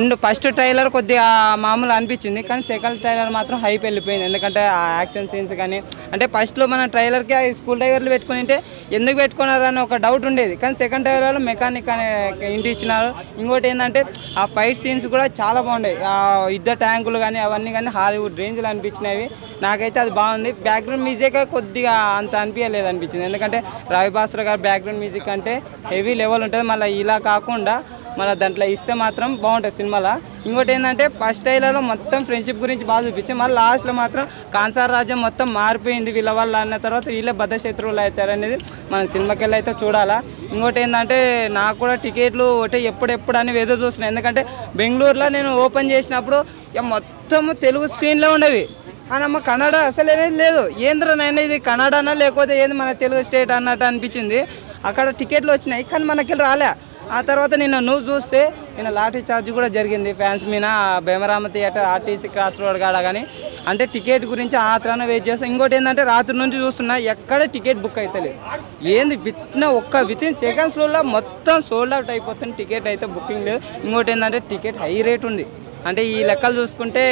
And first trailer కొద్దిగా మామూలు అనిపించింది, కానీ సెకండ్ ట్రైలర్ మాత్రం హైప్ వెళ్ళిపోయింది. ఎందుకంటే ఆ యాక్షన్ సీన్స్ కానీ, అంటే ఫస్ట్లో మన ట్రైలర్కి ఆ స్కూల్ డ్రైవర్లు పెట్టుకుని ఉంటే ఎందుకు పెట్టుకున్నారు అని ఒక డౌట్ ఉండేది. కానీ సెకండ్ ట్రైలర్లో మెకానిక్ అనే ఇంటి ఇచ్చినారు. ఇంకోటి ఏంటంటే ఆ ఫైట్ సీన్స్ కూడా చాలా బాగున్నాయి. ఆ యుద్ధ ట్యాంకులు కానీ అవన్నీ కానీ హాలీవుడ్ రేంజ్లో అనిపించినవి. నాకైతే అది బాగుంది. బ్యాక్గ్రౌండ్ మ్యూజిక్ కొద్దిగా అంత అనిపించలేదు అనిపించింది. ఎందుకంటే రవి భాస్కర్ గారు బ్యాక్గ్రౌండ్ మ్యూజిక్ అంటే హెవీ లెవెల్ ఉంటుంది. మళ్ళీ ఇలా కాకుండా మన దాంట్లో ఇస్తే మాత్రం బాగుంటుంది సినిమాలో. ఇంకోటి ఏంటంటే ఫస్ట్ ట్రైలర్లో మొత్తం ఫ్రెండ్షిప్ గురించి బాగా చూపించి, మళ్ళీ లాస్ట్లో మాత్రం కాన్సార్ రాజ్యం మొత్తం మారిపోయింది వీళ్ళ వల్ల అన్న తర్వాత వీళ్ళే బద్ధశత్రువులు అవుతారు అనేది మనం సినిమాకి వెళ్ళి అయితే చూడాలా. ఇంకోటి ఏంటంటే నాకు కూడా టికెట్లు ఒకటి ఎప్పుడెప్పుడు అని ఎదురు చూస్తున్నాను. ఎందుకంటే బెంగళూరులో నేను ఓపెన్ చేసినప్పుడు మొత్తం తెలుగు స్క్రీన్లో ఉండేవి. అమ్మ కన్నడ అసలు అనేది లేదు. ఏంద్ర నేను ఇది కన్నడనా లేకపోతే ఏంది మన తెలుగు స్టేట్ అన్నట్టు అనిపించింది. అక్కడ టికెట్లు వచ్చినాయి కానీ మనకి రాలే. ఆ తర్వాత నిన్న నువ్వు చూస్తే నిన్న లాఠీ చార్జ్ కూడా జరిగింది ఫ్యాన్స్ మీద భీమరామ థియేటర్ ఆర్టీసీ క్రాస్ రోడ్ కాడ. కానీ అంటే టికెట్ గురించి ఆత్రాన వెయిట్ చేస్తాం. ఇంకోటి ఏంటంటే రాత్రి నుంచి చూస్తున్నా ఎక్కడ టికెట్ బుక్ అవుతలేదు. ఏంది వితిన్ సెకండ్స్లో మొత్తం సోల్డ్ అవుట్ అయిపోతుంది. టికెట్ అయితే బుకింగ్ లేదు. ఇంకోటి ఏంటంటే టికెట్ హై రేట్ ఉంది. అంటే ఈ లెక్కలు చూసుకుంటే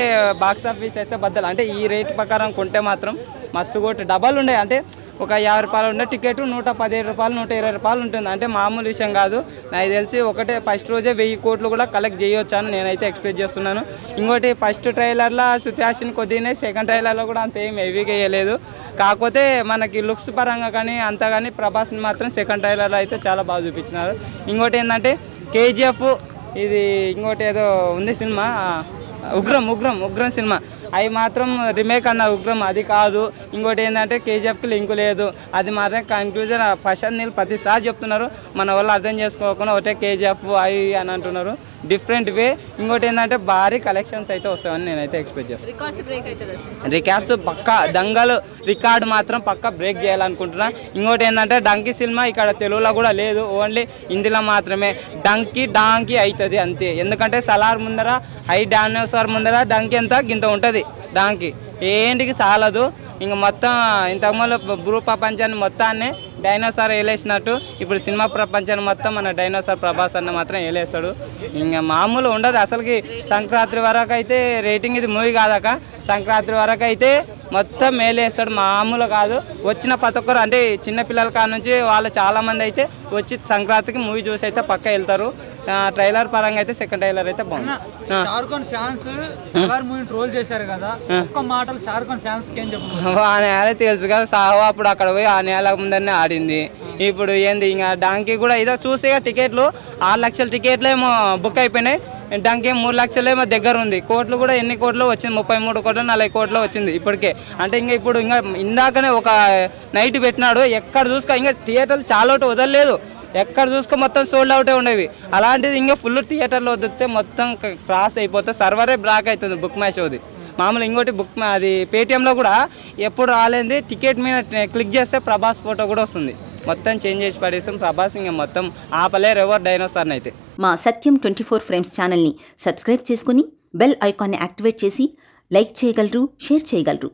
బాక్స్ ఆఫీస్ అయితే బద్దలు. అంటే ఈ రేట్ ప్రకారం కొంటే మాత్రం మస్తు కొట్టి డబల్ ఉండే. అంటే ఒక 50 రూపాయలు ఉండే టికెట్ 115 రూపాయలు 120 రూపాయలు ఉంటుంది. అంటే మామూలు విషయం కాదు. నాకు తెలిసి ఒకటే ఫస్ట్ రోజే 1000 కోట్లు కూడా కలెక్ట్ చేయొచ్చు అని నేనైతే ఎక్స్పెక్ట్ చేస్తున్నాను. ఇంకోటి ఫస్ట్ ట్రైలర్లో శృతి కొద్దిగానే, సెకండ్ ట్రైలర్లో కూడా అంత ఏం హెవీగా వేయలేదు. కాకపోతే మనకి లుక్స్ పరంగా కానీ అంతా కానీ ప్రభాస్ని మాత్రం సెకండ్ ట్రైలర్లో అయితే చాలా బాగా చూపించినారు. ఇంకోటి ఏంటంటే కేజీఎఫ్ ఇది ఇంకోటి ఏదో ఉంది సినిమా ఉగ్రం సినిమా, అవి మాత్రం రిమేక్ అన్నారు. ఉగ్రం అది కాదు. ఇంకోటి ఏంటంటే కేజీఎఫ్కి లింకు లేదు. అది మాత్రం కన్క్లూజన్ ప్రశాంత్ నీళ్ళు ప్రతిసారి చెప్తున్నారు. మన వాళ్ళు అర్థం చేసుకోకుండా ఒకటే కేజీఎఫ్ అవి అని అంటున్నారు. Different way. ఇంకోటి ఏంటంటే భారీ కలెక్షన్స్ అయితే వస్తాయని నేనైతే ఎక్స్పెక్ట్ చేస్తాను. రికార్డ్స్ పక్కా దంగలు రికార్డు మాత్రం పక్కా బ్రేక్ చేయాలనుకుంటున్నా. ఇంకోటి ఏంటంటే డంకీ సినిమా ఇక్కడ తెలుగులో కూడా లేదు, ఓన్లీ హిందీలో మాత్రమే. డాంకీ అవుతుంది అంతే. ఎందుకంటే సలార్ ముందర హై డానోసార్ ముందర డంకీ ఎంత గింత ఉంటుంది. డాంకీ ఏంటికి చాలదు. ఇంక మొత్తం ఇంతకుముందు భూ ప్రపంచాన్ని మొత్తాన్ని డైనోసార్ వేలేసినట్టు ఇప్పుడు సినిమా ప్రపంచాన్ని మొత్తం మన డైనోసార్ ప్రభాస్ అన్న మాత్రం వేలేస్తాడు. ఇంకా మామూలు ఉండదు అసలుకి. సంక్రాంతి వరకు అయితే రేటింగ్ ఇది మూవీ కాదాక సంక్రాంతి వరకు అయితే మొత్తం మేలేస్తాడు. మామూలు కాదు. వచ్చిన ప్రతి ఒక్కరు అంటే చిన్నపిల్లల కాడ నుంచి వాళ్ళు చాలామంది అయితే వచ్చి సంక్రాంతికి మూవీ చూసి అయితే పక్క వెళ్తారు. ట్రైలర్ పరంగా అయితే సెకండ్ ట్రైలర్ అయితే బాగుంది. షారుఖ్ ఖాన్ ఫ్యాన్స్ సలార్ మూవీని ట్రోల్ చేశారు కదా, ఒక్క మాటలు షారుఖ్ ఖాన్ ఫ్యాన్స్ ఏం చెప్తున్నారు? ఆ నేల తెలుసు కదా, సాహో అప్పుడు అక్కడ పోయి ఆ నేల ముందరనే ఆడింది. ఇప్పుడు ఏంది ఇంకా డాంకీ కూడా ఇదో చూసే టికెట్లు 6 లక్షల టికెట్లు ఏమో బుక్ అయిపోయినాయి. డాంకీ 3 లక్షలు ఏమో దగ్గర ఉంది. కోట్లు కూడా ఎన్ని కోట్లు వచ్చింది? 33 కోట్లు 40 కోట్లు వచ్చింది ఇప్పటికే. అంటే ఇప్పుడు ఇందాకనే ఒక నైట్ పెట్టినాడు. ఎక్కడ చూసుకో ఇంకా థియేటర్లు చాలా వదలలేదు. ఎక్కడ చూసుకో మొత్తం సోల్డ్ అవుటే ఉండేవి. అలాంటిది ఇంకా ఫుల్ థియేటర్లో వదిలితే మొత్తం క్రాస్ అయిపోతే సర్వరే బ్లాక్ అవుతుంది బుక్ మై షోది. మామూలు ఇంకోటి అది పేటిఎంలో కూడా ఎప్పుడు రాలేంది. టికెట్ మీద క్లిక్ చేస్తే ప్రభాస్ ఫోటో కూడా వస్తుంది. మొత్తం చేంజ్ చేసి పడేస్తాం. ప్రభాస్ ఇంకా మొత్తం ఆపలేరు ఎవరు డైనోసార్ని అయితే. మా సత్యం 24 ఫ్రేమ్స్ ఛానల్ని సబ్స్క్రైబ్ చేసుకుని బెల్ ఐకాన్ని యాక్టివేట్ చేసి లైక్ చేయగలరు, షేర్ చేయగలరు.